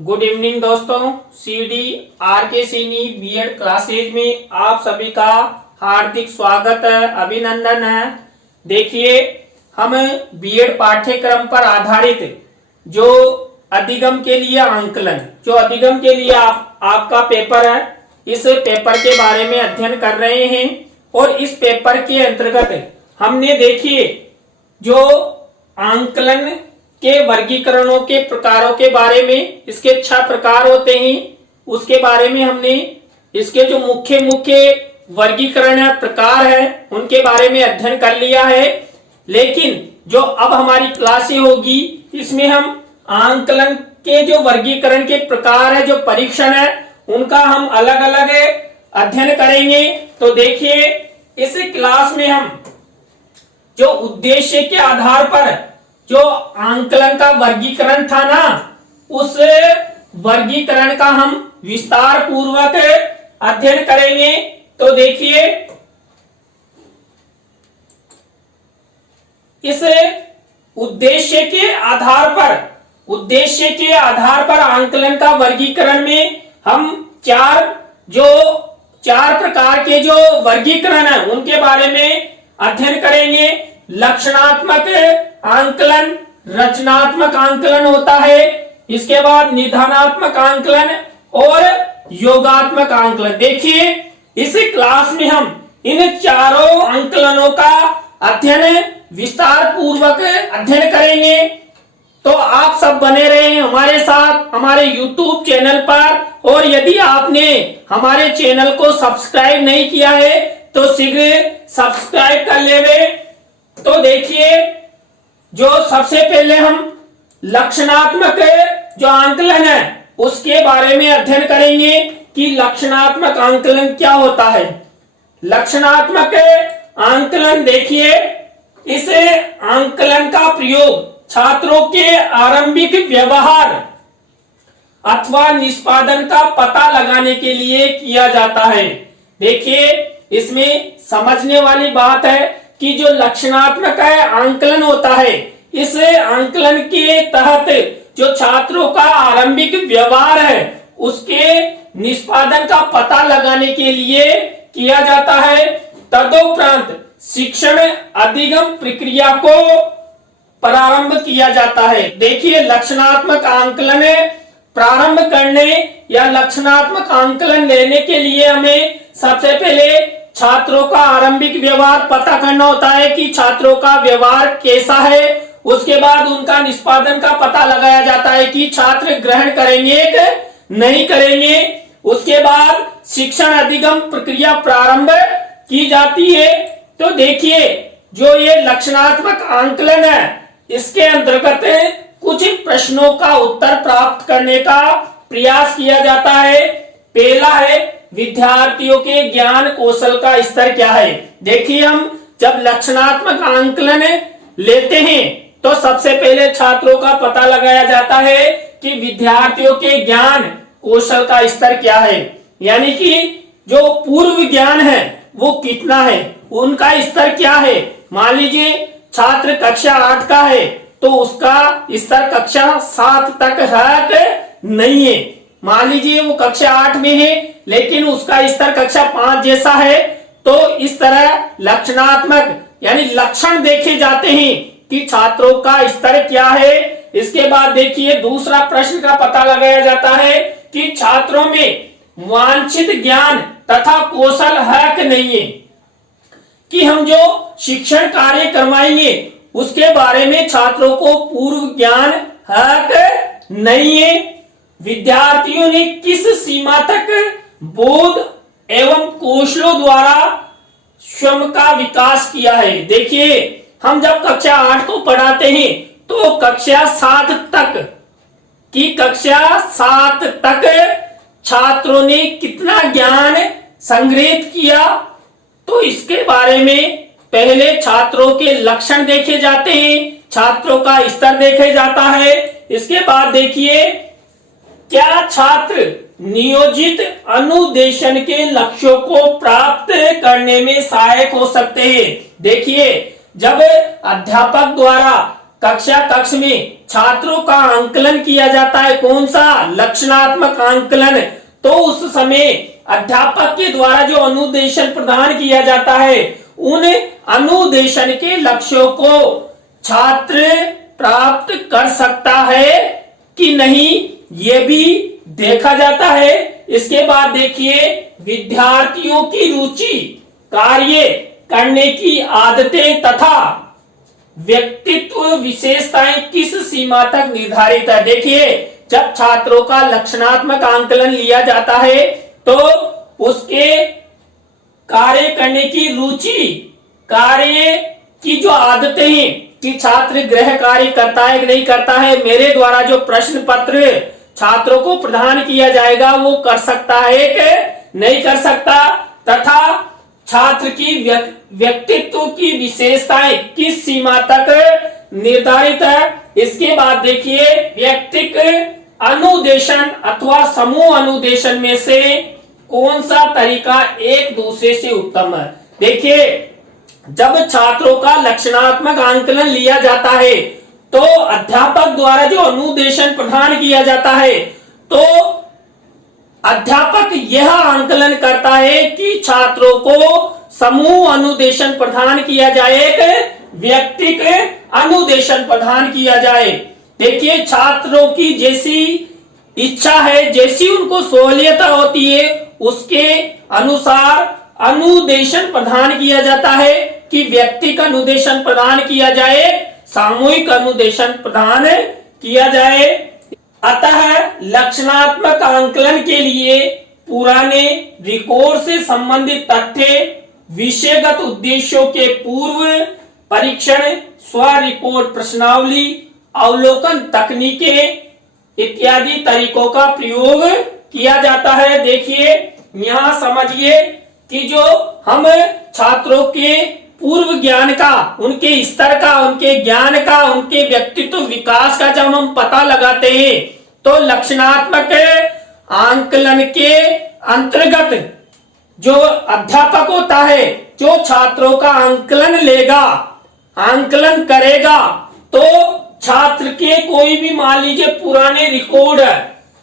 Good evening दोस्तों। CD are के सीनी BEd classes में आप सभी का हार्दिक स्वागत है, अभिनंदन है। देखिए, हम बीएड पाठ्यक्रम पर आधारित जो अधिगम के लिए आंकलन, जो अधिगम के लिए आपका पेपर है, इस पेपर के बारे में अध्ययन कर रहे हैं। और इस पेपर के अंतर्गत हमने देखिए जो आंकलन के वर्गीकरणों के प्रकारों के बारे में, इसके 6 प्रकार होते हैं, उसके बारे में हमने इसके जो मुख्य वर्गीकरण है, प्रकार है, उनके बारे में अध्ययन कर लिया है। लेकिन जो अब हमारी क्लासें होगी, इसमें हम आंकलन के जो वर्गीकरण के प्रकार है, जो परीक्षण है, उनका हम अलग अलग अध्ययन करेंगे। तो देखिए, इस क्लास में हम जो उद्देश्य के आधार पर जो आंकलन का वर्गीकरण था ना, उस वर्गीकरण का हम विस्तार पूर्वक अध्ययन करेंगे। तो देखिए, इस उद्देश्य के आधार पर आंकलन का वर्गीकरण में हम चार प्रकार के जो वर्गीकरण है, उनके बारे में अध्ययन करेंगे। लक्षणात्मक आंकलन, रचनात्मक आंकलन होता है, इसके बाद निदानात्मक आंकलन और योगात्मक आंकलन। देखिए, इस क्लास में हम इन चारों आंकलनों का अध्ययन विस्तार पूर्वक अध्ययन करेंगे। तो आप सब बने रहे हमारे साथ हमारे YouTube चैनल पर, और यदि आपने हमारे चैनल को सब्सक्राइब नहीं किया है तो शीघ्र सब्सक्राइब कर लेवे। तो देखिए, जो सबसे पहले हम लक्षणात्मक जो आंकलन है, उसके बारे में अध्ययन करेंगे कि लक्षणात्मक आंकलन क्या होता है। लक्षणात्मक आंकलन, देखिए, इस आंकलन का प्रयोग छात्रों के आरंभिक व्यवहार अथवा निष्पादन का पता लगाने के लिए किया जाता है। देखिए, इसमें समझने वाली बात है कि जो लक्षणात्मक आंकलन होता है, इस आंकलन के तहत जो छात्रों का आरंभिक व्यवहार है, उसके निष्पादन का पता लगाने के लिए किया जाता है। तदोपरांत शिक्षण अधिगम प्रक्रिया को प्रारंभ किया जाता है। देखिए, लक्षणात्मक आंकलन प्रारंभ करने या लक्षणात्मक आंकलन लेने के लिए हमें सबसे पहले छात्रों का आरंभिक व्यवहार पता करना होता है कि छात्रों का व्यवहार कैसा है। उसके बाद उनका निष्पादन का पता लगाया जाता है कि छात्र ग्रहण करेंगे कि नहीं करेंगे। उसके बाद शिक्षण अधिगम प्रक्रिया प्रारंभ की जाती है। तो देखिए, जो ये लक्षणात्मक आंकलन है, इसके अंतर्गत कुछ प्रश्नों का उत्तर प्राप्त करने का प्रयास किया जाता है। पहला है, विद्यार्थियों के ज्ञान कौशल का स्तर क्या है। देखिए, हम जब लक्षणात्मक आंकलन लेते हैं तो सबसे पहले छात्रों का पता लगाया जाता है कि विद्यार्थियों के ज्ञान कौशल का स्तर क्या है, यानी कि जो पूर्व ज्ञान है वो कितना है, उनका स्तर क्या है। मान लीजिए छात्र कक्षा 8 का है तो उसका स्तर कक्षा 7 तक है कि नहीं है। मान लीजिए वो कक्षा 8 में है लेकिन उसका स्तर कक्षा 5 जैसा है। तो इस तरह लक्षणात्मक यानी लक्षण देखे जाते हैं कि छात्रों का स्तर क्या है। इसके बाद देखिए, दूसरा प्रश्न का पता लगाया जाता है कि छात्रों में वांछित ज्ञान तथा कौशल है कि नहीं है, कि हम जो शिक्षण कार्य करवाएंगे उसके बारे में छात्रों को पूर्व ज्ञान है कि नहीं है। विद्यार्थियों ने किस सीमा तक बोध एवं कौशलों द्वारा स्वयं का विकास किया है। देखिए, हम जब कक्षा 8 को पढ़ाते हैं तो कक्षा 7 तक छात्रों ने कितना ज्ञान संग्रहित किया, तो इसके बारे में पहले छात्रों के लक्षण देखे जाते हैं, छात्रों का स्तर देखे जाता है। इसके बाद देखिए, क्या छात्र नियोजित अनुदेशन के लक्ष्यों को प्राप्त करने में सहायक हो सकते हैं। देखिए, जब अध्यापक द्वारा कक्षा कक्ष में छात्रों का आंकलन किया जाता है, कौन सा, लक्षणात्मक आंकलन। तो उस समय अध्यापक के द्वारा जो अनुदेशन प्रदान किया जाता है, उन अनुदेशन के लक्ष्यों को छात्र प्राप्त कर सकता है कि नहीं, ये भी देखा जाता है। इसके बाद देखिए, विद्यार्थियों की रुचि, कार्य करने की आदतें तथा व्यक्तित्व विशेषताएं किस सीमा तक निर्धारित है। देखिए, जब छात्रों का लक्षणात्मक आंकलन लिया जाता है तो उसके कार्य करने की रुचि, कार्य की जो आदतें हैं कि छात्र गृह कार्य करता है कि नहीं करता है, मेरे द्वारा जो प्रश्न पत्र छात्रों को प्रदान किया जाएगा वो कर सकता है कि नहीं कर सकता, तथा छात्र की व्यक्तित्व की विशेषताएं किस सीमा तक निर्धारित है। इसके बाद देखिए, व्यक्तिगत अनुदेशन अथवा समूह अनुदेशन में से कौन सा तरीका एक दूसरे से उत्तम है। देखिए, जब छात्रों का लक्षणात्मक आंकलन लिया जाता है तो अध्यापक द्वारा जो अनुदेशन प्रदान किया जाता है, तो अध्यापक यह आंकलन करता है कि छात्रों को समूह अनुदेशन प्रदान किया जाए, व्यक्तिगत अनुदेशन प्रदान किया जाए। देखिए, छात्रों की जैसी इच्छा है, जैसी उनको सहूलियत होती है, उसके अनुसार अनुदेशन प्रदान किया जाता है कि व्यक्तिगत अनुदेशन प्रदान किया जाए, सामूहिक अनुदेशन प्रदान किया जाए। अतः लक्षणात्मक आंकलन के लिए पुराने रिकॉर्ड से संबंधित तथ्य, विषयगत उद्देश्यों के पूर्व परीक्षण, स्व रिपोर्ट प्रश्नावली, अवलोकन तकनीकें इत्यादि तरीकों का प्रयोग किया जाता है। देखिए, यहाँ समझिए कि जो हम छात्रों के पूर्व ज्ञान का, उनके स्तर का, उनके ज्ञान का, उनके व्यक्तित्व विकास का जब हम पता लगाते हैं तो लक्षणात्मक आंकलन के अंतर्गत जो अध्यापक होता है, जो छात्रों का आंकलन लेगा, आंकलन करेगा, तो छात्र के कोई भी मान लीजिए पुराने रिकॉर्ड है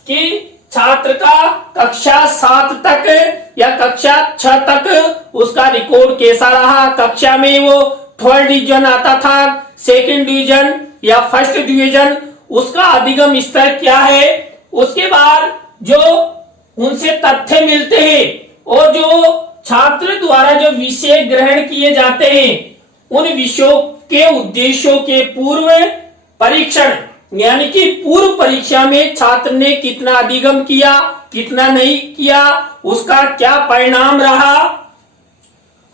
कि छात्र का कक्षा 7 तक या कक्षा 6 तक उसका रिकॉर्ड कैसा रहा, कक्षा में वो 3rd डिवीजन आता था, 2nd डिवीजन या 1st डिवीजन, उसका अधिगम स्तर क्या है। उसके बाद जो उनसे तथ्य मिलते हैं और जो छात्र द्वारा जो विषय ग्रहण किए जाते हैं, उन विषयों के उद्देश्यों के पूर्व परीक्षण, यानी कि पूर्व परीक्षा में छात्र ने कितना अधिगम किया, कितना नहीं किया, उसका क्या परिणाम रहा,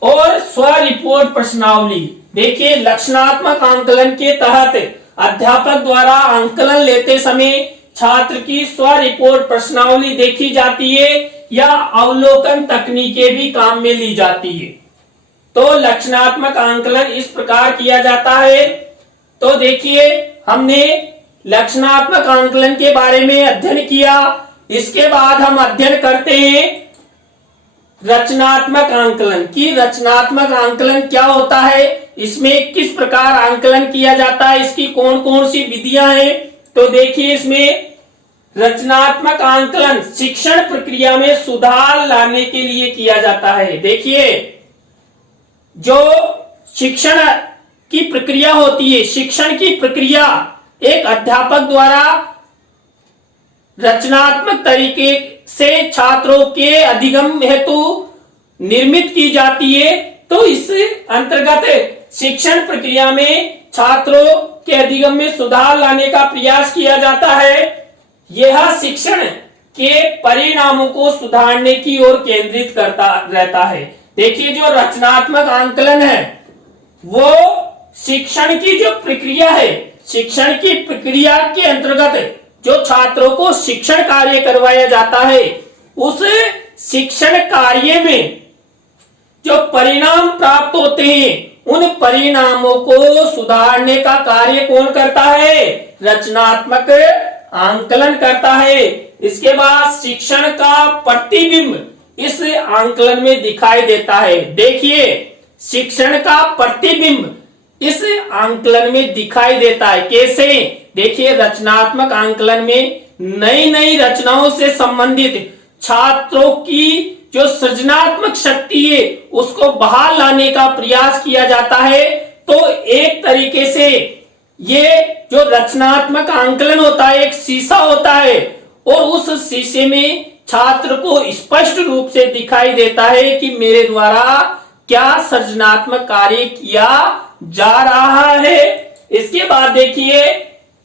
और स्व रिपोर्ट प्रश्नावली। देखिए, लक्षणात्मक आंकलन के तहत अध्यापक द्वारा आंकलन लेते समय छात्र की स्व रिपोर्ट प्रश्नावली देखी जाती है या अवलोकन तकनीकें भी काम में ली जाती है। तो लक्षणात्मक आंकलन इस प्रकार किया जाता है। तो देखिए, हमने लक्षणात्मक आंकलन के बारे में अध्ययन किया। इसके बाद हम अध्ययन करते हैं रचनात्मक आंकलन की। रचनात्मक आंकलन क्या होता है, इसमें किस प्रकार आंकलन किया जाता है, इसकी कौन कौन सी विधियां हैं। तो देखिए, इसमें रचनात्मक आंकलन शिक्षण प्रक्रिया में सुधार लाने के लिए किया जाता है। देखिए, जो शिक्षण की प्रक्रिया होती है, शिक्षण की प्रक्रिया एक अध्यापक द्वारा रचनात्मक तरीके से छात्रों के अधिगम हेतु निर्मित की जाती है। तो इस अंतर्गत शिक्षण प्रक्रिया में छात्रों के अधिगम में सुधार लाने का प्रयास किया जाता है। यह शिक्षण के परिणामों को सुधारने की ओर केंद्रित करता रहता है। देखिए, जो रचनात्मक आंकलन है वो शिक्षण की जो प्रक्रिया है, शिक्षण की प्रक्रिया के अंतर्गत जो छात्रों को शिक्षण कार्य करवाया जाता है, उस शिक्षण कार्य में जो परिणाम प्राप्त होते हैं, उन परिणामों को सुधारने का कार्य कौन करता है, रचनात्मक आंकलन करता है। इसके बाद शिक्षण का प्रतिबिंब इस आंकलन में दिखाई देता है। देखिए, शिक्षण का प्रतिबिंब इस आंकलन में दिखाई देता है। कैसे? देखिए, रचनात्मक आंकलन में नई नई रचनाओं से संबंधित छात्रों की जो सृजनात्मक शक्ति है उसको बाहर लाने का प्रयास किया जाता है। तो एक तरीके से ये जो रचनात्मक आंकलन होता है एक शीशा होता है और उस शीशे में छात्र को स्पष्ट रूप से दिखाई देता है कि मेरे द्वारा क्या सृजनात्मक कार्य किया जा रहा है। इसके बाद देखिए,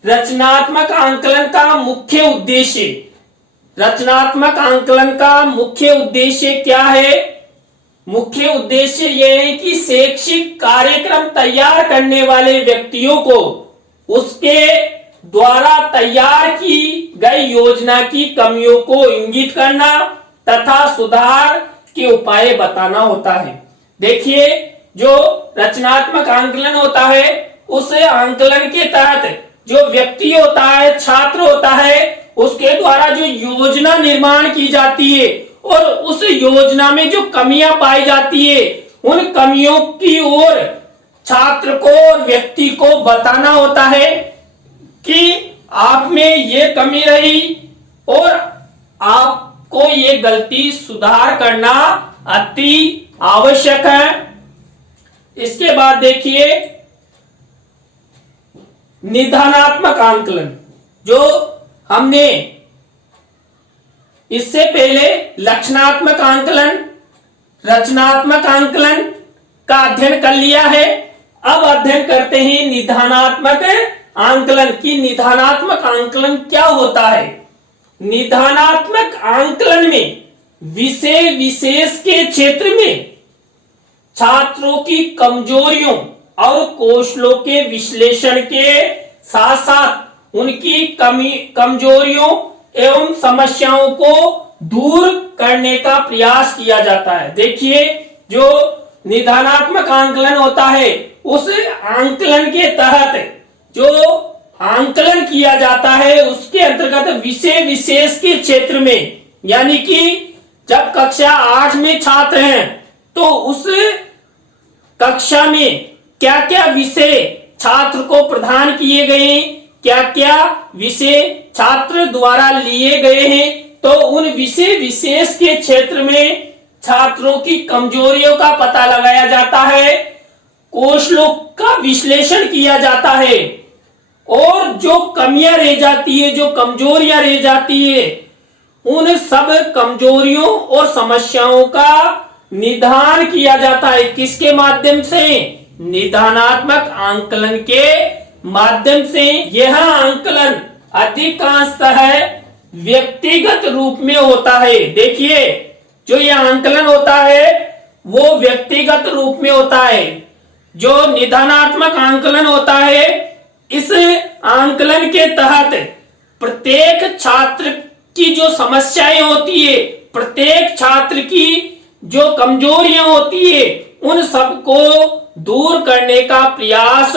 रचनात्मक आंकलन का मुख्य उद्देश्य। रचनात्मक आंकलन का मुख्य उद्देश्य क्या है? मुख्य उद्देश्य यह है कि शैक्षिक कार्यक्रम तैयार करने वाले व्यक्तियों को उसके द्वारा तैयार की गई योजना की कमियों को इंगित करना तथा सुधार के उपाय बताना होता है। देखिए, जो रचनात्मक आंकलन होता है उस आंकलन के तहत जो व्यक्ति होता है, छात्र होता है, उसके द्वारा जो योजना निर्माण की जाती है और उस योजना में जो कमियां पाई जाती है उन कमियों की ओर छात्र को और व्यक्ति को बताना होता है कि आप में ये कमी रही और आपको ये गलती सुधार करना अति आवश्यक है। इसके बाद देखिए, निदानात्मक आंकलन। जो हमने इससे पहले लक्षणात्मक आंकलन, रचनात्मक आंकलन का अध्ययन कर लिया है, अब अध्ययन करते हैं निदानात्मक आंकलन की। निदानात्मक आंकलन क्या होता है? निदानात्मक आंकलन में विषय विशेष के क्षेत्र में छात्रों की कमजोरियों और कौशलों के विश्लेषण के साथ साथ उनकी कमजोरियों एवं समस्याओं को दूर करने का प्रयास किया जाता है। देखिए, जो निदानात्मक आंकलन होता है उस आंकलन के तहत जो आंकलन किया जाता है उसके अंतर्गत विषय विशेष के क्षेत्र में, यानी कि जब कक्षा 8 में छात्र हैं तो उस कक्षा में क्या क्या विषय छात्र को प्रदान किए गए हैं, क्या क्या विषय छात्र द्वारा लिए गए हैं, तो उन विषय विशेष के क्षेत्र में छात्रों की कमजोरियों का पता लगाया जाता है, कौशलों का विश्लेषण किया जाता है और जो कमियां रह जाती है, जो कमजोरियां रह जाती है, उन सब कमजोरियों और समस्याओं का निदान किया जाता है। किसके माध्यम से? निदानात्मक आंकलन के माध्यम से। यह आंकलन अधिकांशतः व्यक्तिगत रूप में होता है। देखिए, जो यह आंकलन होता है वो व्यक्तिगत रूप में होता है। जो निदानात्मक आंकलन होता है, इस आंकलन के तहत प्रत्येक छात्र की जो समस्याएं होती है, प्रत्येक छात्र की जो कमजोरियां होती है, उन सबको दूर करने का प्रयास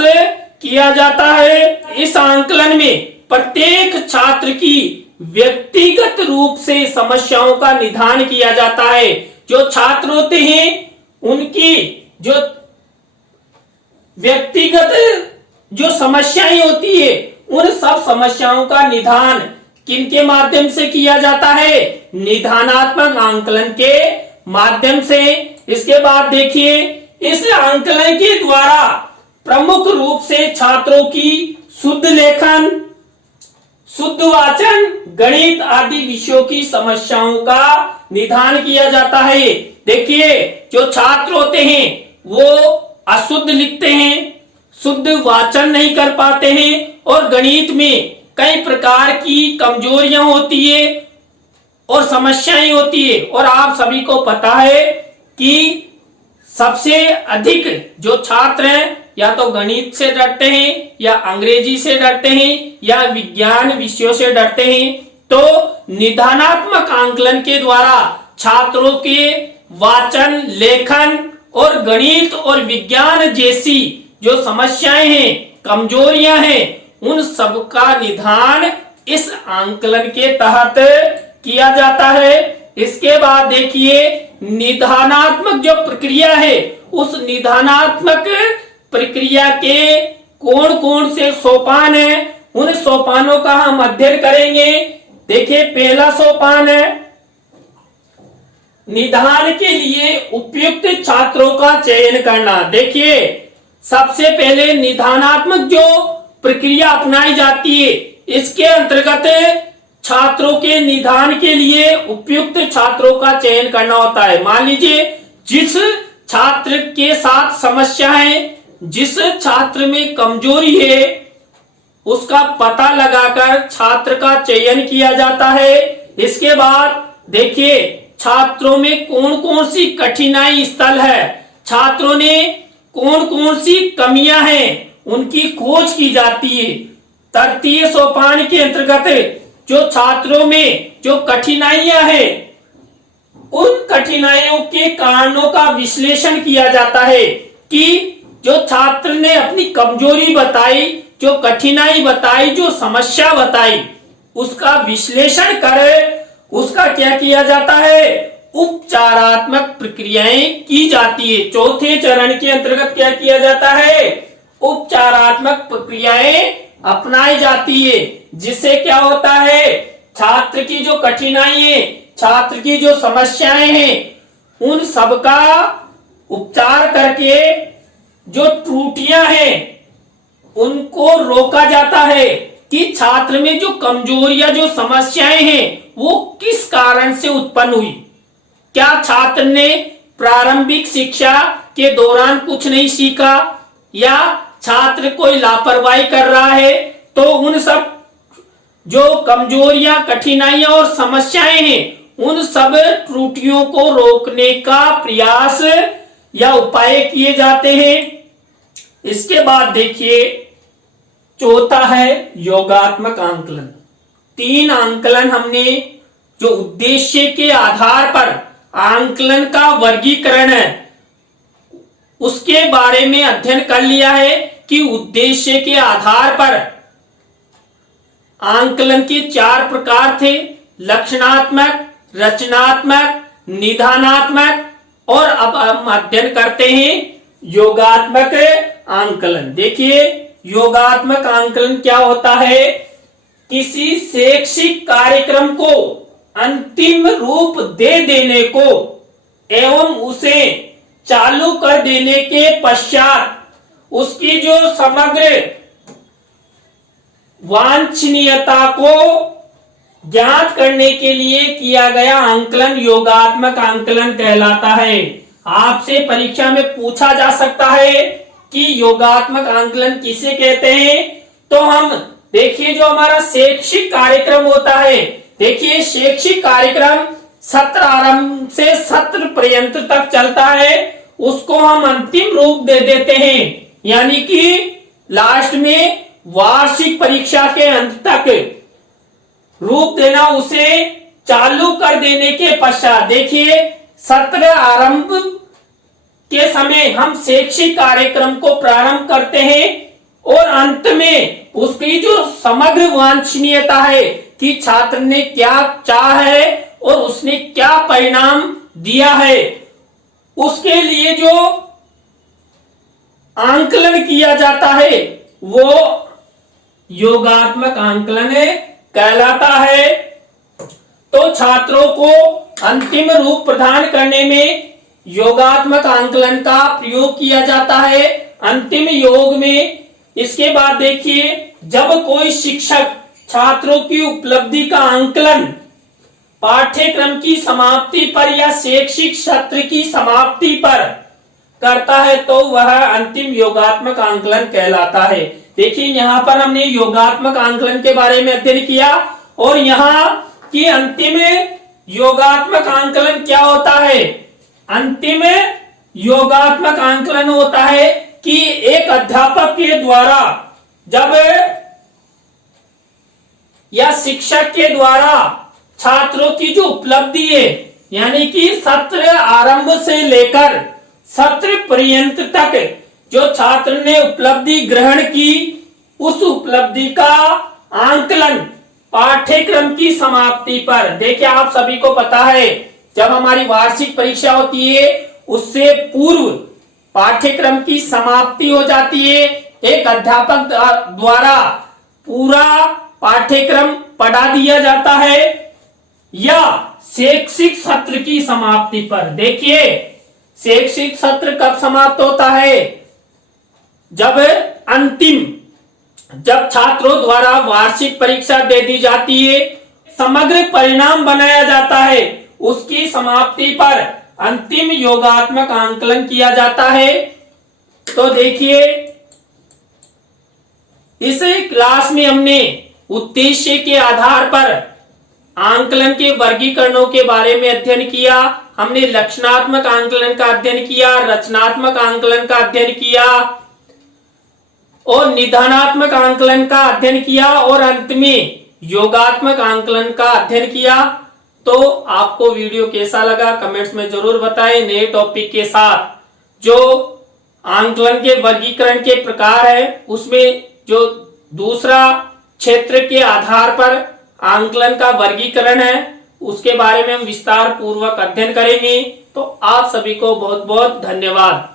किया जाता है। इस आंकलन में प्रत्येक छात्र की व्यक्तिगत रूप से समस्याओं का निदान किया जाता है। जो छात्र होते हैं उनकी जो व्यक्तिगत जो समस्याएं होती है उन सब समस्याओं का निदान किनके माध्यम से किया जाता है? निदानात्मक आंकलन के माध्यम से। इसके बाद देखिए, इस आंकलन के द्वारा प्रमुख रूप से छात्रों की शुद्ध लेखन, शुद्ध वाचन, गणित आदि विषयों की समस्याओं का निदान किया जाता है। देखिए, जो छात्र होते हैं वो अशुद्ध लिखते हैं, शुद्ध वाचन नहीं कर पाते हैं और गणित में कई प्रकार की कमजोरियां होती है और समस्याएं होती है। और आप सभी को पता है कि सबसे अधिक जो छात्र हैं या तो गणित से डरते हैं या अंग्रेजी से डरते हैं या विज्ञान विषयों से डरते हैं। तो निदानात्मक आंकलन के द्वारा छात्रों के वाचन, लेखन और गणित और विज्ञान जैसी जो समस्याएं हैं, कमजोरियां हैं, उन सब का निदान इस आंकलन के तहत किया जाता है। इसके बाद देखिए, निदानात्मक जो प्रक्रिया है उस निदानात्मक प्रक्रिया के कौन कौन से सोपान है, उन सोपानों का हम अध्ययन करेंगे। देखिए, पहला सोपान है निदान के लिए उपयुक्त छात्रों का चयन करना। देखिए, सबसे पहले निदानात्मक जो प्रक्रिया अपनाई जाती है, इसके अंतर्गत छात्रों के निदान के लिए उपयुक्त छात्रों का चयन करना होता है। मान लीजिए, जिस छात्र के साथ समस्या है, जिस छात्र में कमजोरी है, उसका पता लगाकर छात्र का चयन किया जाता है। इसके बाद देखिए, छात्रों में कौन कौन सी कठिनाई स्थल है, छात्रों ने कौन कौन सी कमियां हैं, उनकी खोज की जाती है। तृतीय सोपान के अंतर्गत जो छात्रों में जो कठिनाइयां हैं, उन कठिनाइयों के कारणों का विश्लेषण किया जाता है कि जो छात्र ने अपनी कमजोरी बताई, जो कठिनाई बताई, जो समस्या बताई, उसका विश्लेषण कर उसका क्या किया जाता है, उपचारात्मक प्रक्रियाएं की जाती है। चौथे चरण के अंतर्गत क्या किया जाता है, उपचारात्मक प्रक्रियाएं अपनाई जाती है, जिससे क्या होता है, छात्र की जो कठिनाई है, छात्र की जो समस्याएं हैं, उन सबका उपचार करके जो त्रुटियां हैं उनको रोका जाता है कि छात्र में जो कमजोरियां, जो समस्याएं हैं, वो किस कारण से उत्पन्न हुई। क्या छात्र ने प्रारंभिक शिक्षा के दौरान कुछ नहीं सीखा, या छात्र कोई लापरवाही कर रहा है, तो उन सब जो कमजोरियां, कठिनाइयां और समस्याएं हैं, उन सब त्रुटियों को रोकने का प्रयास या उपाय किए जाते हैं। इसके बाद देखिए, चौथा है योगात्मक आंकलन। 3 आंकलन हमने जो उद्देश्य के आधार पर आंकलन का वर्गीकरण है, उसके बारे में अध्ययन कर लिया है कि उद्देश्य के आधार पर आंकलन के 4 प्रकार थे, लक्षणात्मक, रचनात्मक, निदानात्मक, और अब हम अध्ययन करते हैं योगात्मक आंकलन। देखिए, योगात्मक आंकलन क्या होता है, किसी शैक्षिक कार्यक्रम को अंतिम रूप दे देने को एवं उसे चालू कर देने के पश्चात उसकी जो समग्र वांछनीयता को ज्ञात करने के लिए किया गया आंकलन योगात्मक आंकलन कहलाता है। आपसे परीक्षा में पूछा जा सकता है कि योगात्मक आंकलन किसे कहते हैं। तो हम देखिए, जो हमारा शैक्षिक कार्यक्रम होता है, देखिए शैक्षिक कार्यक्रम सत्र आरंभ से सत्र पर्यंत तक चलता है, उसको हम अंतिम रूप दे देते हैं, यानी कि लास्ट में वार्षिक परीक्षा के अंत तक रूप देना, उसे चालू कर देने के पश्चात देखिए सत्र आरंभ के समय हम शैक्षिक कार्यक्रम को प्रारंभ करते हैं और अंत में उसकी जो समग्र वांछनीयता है कि छात्र ने क्या चाहा है और उसने क्या परिणाम दिया है, उसके लिए जो आंकलन किया जाता है वो योगात्मक आंकलन कहलाता है। तो छात्रों को अंतिम रूप प्रदान करने में योगात्मक आंकलन का प्रयोग किया जाता है अंतिम योग में। इसके बाद देखिए, जब कोई शिक्षक छात्रों की उपलब्धि का आंकलन पाठ्यक्रम की समाप्ति पर या शैक्षिक सत्र की समाप्ति पर करता है तो वह अंतिम योगात्मक आंकलन कहलाता है। देखिए, यहाँ पर हमने योगात्मक आंकलन के बारे में अध्ययन किया और यहाँ की अंतिम योगात्मक आंकलन क्या होता है। अंतिम योगात्मक आंकलन होता है कि एक अध्यापक के द्वारा जब या शिक्षक के द्वारा छात्रों की जो उपलब्धि है, यानी कि सत्र आरंभ से लेकर सत्र पर्यंत तक जो छात्र ने उपलब्धि ग्रहण की, उस उपलब्धि का आंकलन पाठ्यक्रम की समाप्ति पर। देखिए, आप सभी को पता है जब हमारी वार्षिक परीक्षा होती है उससे पूर्व पाठ्यक्रम की समाप्ति हो जाती है, एक अध्यापक द्वारा पूरा पाठ्यक्रम पढ़ा दिया जाता है, या शैक्षिक सत्र की समाप्ति पर। देखिए, शैक्षिक सत्र कब समाप्त होता है? जब छात्रों द्वारा वार्षिक परीक्षा दे दी जाती है, समग्र परिणाम बनाया जाता है, उसकी समाप्ति पर अंतिम योगात्मक आंकलन किया जाता है। तो देखिए, इस क्लास में हमने उद्देश्य के आधार पर आंकलन के वर्गीकरणों के बारे में अध्ययन किया। हमने लक्षणात्मक आंकलन का अध्ययन किया, रचनात्मक आंकलन का अध्ययन किया और निदानात्मक आंकलन का अध्ययन किया, और अंत में योगात्मक आंकलन का अध्ययन किया। तो आपको वीडियो कैसा लगा कमेंट्स में जरूर बताएं। नए टॉपिक के साथ जो आंकलन के वर्गीकरण के प्रकार है, उसमें जो दूसरा क्षेत्र के आधार पर आंकलन का वर्गीकरण है, उसके बारे में हम विस्तार पूर्वक अध्ययन करेंगे। तो आप सभी को बहुत बहुत धन्यवाद।